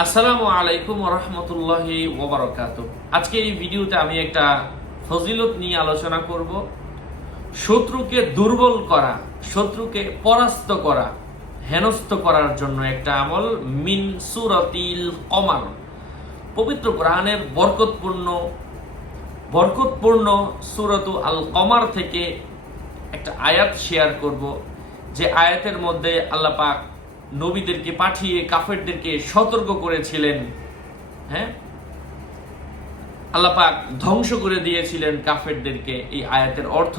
আসসালামু আলাইকুম ওয়া রাহমাতুল্লাহি ওয়া বারাকাতুহু। আজকে এই ভিডিওতে আমি একটা ফজিলত নিয়ে আলোচনা করব। শত্রুকে দুর্বল করা, শত্রুকে পরাস্ত করা, হেনস্থ করার জন্য একটা আমল মিন সূরাতিল কমার। পবিত্র কোরআনের বরকতপূর্ণ সূরাতু আল কমার থেকে একটা আয়াত শেয়ার করব, যে আয়াতের মধ্যে আল্লাহ পাক নবীদেরকে পাঠিয়ে কাফেরদেরকে সতর্ক করেছিলেন। হ্যাঁ, আল্লাহ পাক ধ্বংস করে দিয়েছিলেন কাফেরদেরকে, এই আয়াতের অর্থ।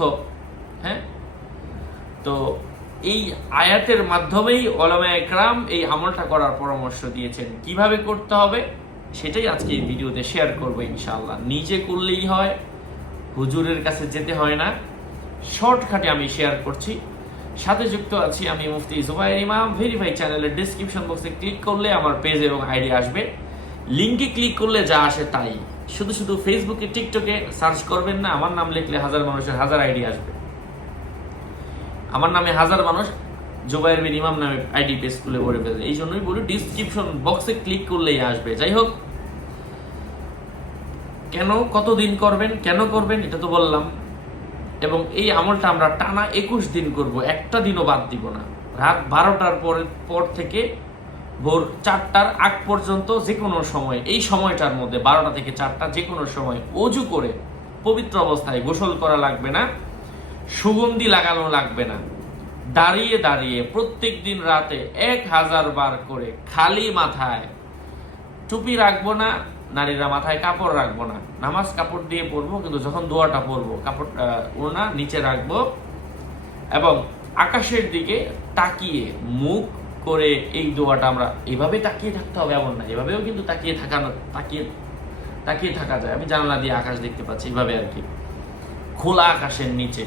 হ্যাঁ, তো এই আয়াতের মাধ্যমেই উলামায়ে কেরাম এই আমলটা করার পরামর্শ দিয়েছেন। কিভাবে করতে হবে সেটাই আজকে এই ভিডিওতে শেয়ার করব ইনশাআল্লাহ। নিজে করলেই হয়, হুজুরের কাছে যেতে হয় না। শর্টকাটে আমি শেয়ার করছি। সাথে যুক্ত আছি আমি মুফতি জুবায়ের ইমাম। ভেরিফাই চ্যানেলের ডেসক্রিপশন বক্সে ক্লিক করলে আমার পেজ এবং আইডি আসবে। লিংকে ক্লিক করলে যা আসে তাই। শুধু ফেসবুকে টিকটকে সার্চ করবেন না, আমার নাম লিখলে হাজার মানুষের হাজার আইডি আসবে। আমার নামে হাজার মানুষ জুবায়ের বিন ইমাম নামে আইডি পেজ খুলে ভরে ফেলে। এই জন্যই বলি ডিসক্রিপশন বক্সে ক্লিক করলেই আসবে। যাই হোক, কতদিন করবেন, কেন করবেন এটা তো বললাম। এবং এই আমলটা আমরা টানা 21 দিন করব, একটা দিনও বাদ দিব না। রাত 12টার পর থেকে ভোর 4টার আগ পর্যন্ত যে কোনো সময়, এই সময়টার মধ্যে 12টা থেকে 4টা যে কোনো সময় অজু করে পবিত্র অবস্থায়, গোসল করা লাগবে না, সুগন্ধি লাগানো লাগবে না, দাঁড়িয়ে দাঁড়িয়ে প্রত্যেক দিন রাতে 1000 বার করে খালি মাথায়, টুপি রাখবো না, নারীরা মাথায় কাপড় রাখবো না, নামাজ কাপড় দিয়ে পরবো, কিন্তু যখন দোয়াটা পরবো কাপড় ওড়না নিচে রাখবো এবং আকাশের দিকে তাকিয়ে মুখ করে এই দোয়াটা আমরা এভাবে তাকিয়ে থাকতে হবে এমন না, এভাবেও কিন্তু তাকিয়ে থাকা যায়। আমি জানালা দিয়ে আকাশ দেখতে পাচ্ছি, এভাবে আর কি, খোলা আকাশের নিচে।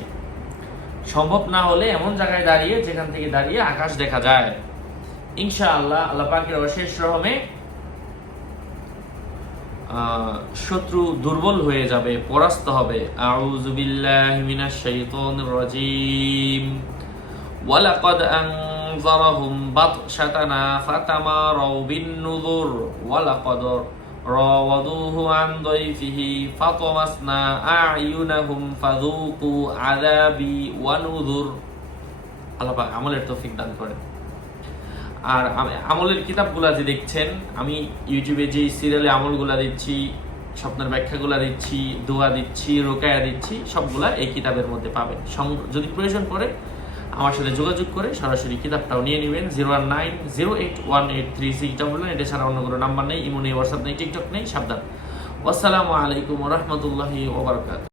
সম্ভব না হলে এমন জায়গায় দাঁড়িয়ে যেখান থেকে দাঁড়িয়ে আকাশ দেখা যায়। ইনশাআল্লাহ আল্লাহ পাকের অশেষ রহমে শত্রু দুর্বল হয়ে যাবে, পরাস্ত হবে। আউযু বিল্লাহি মিনাশ শাইতানির রাজীম। ওয়ালাকাদ আনযারাহুম বাতশাতানা ফাতামারাউ বিন-নুযুর ওয়ালাকাদ রাওয়াদুহু আন দাইফিহি ফাতামাসনা আ'য়ুনাহুম ফাযুকু আযাবি ওয়া নুযুর। আল্লাহ পাক আমলের তৌফিক দান করেন। আর আমলের কিতাবগুলা যে দেখছেন, আমি ইউটিউবে যে সিরিয়ালে আমলগুলা দিচ্ছি, স্বপ্নের ব্যাখ্যাগুলা দিচ্ছি, দোয়া দিচ্ছি, রোকায়া দিচ্ছি, সবগুলা এই কিতাবের মধ্যে পাবেন। যদি প্রয়োজন পড়ে আমার সাথে যোগাযোগ করে সরাসরি কিতাবটাও নিয়ে নেবেন। 0190818369। এটা ছাড়া অন্য কোনো নাম্বার নেই, ইমো নেই, হোয়াটসঅ্যাপ নেই, টিকটক নেই, সাবধান। আসসালামু আলাইকুম ওয়া রাহমাতুল্লাহি ওয়া বারাকাতুহু।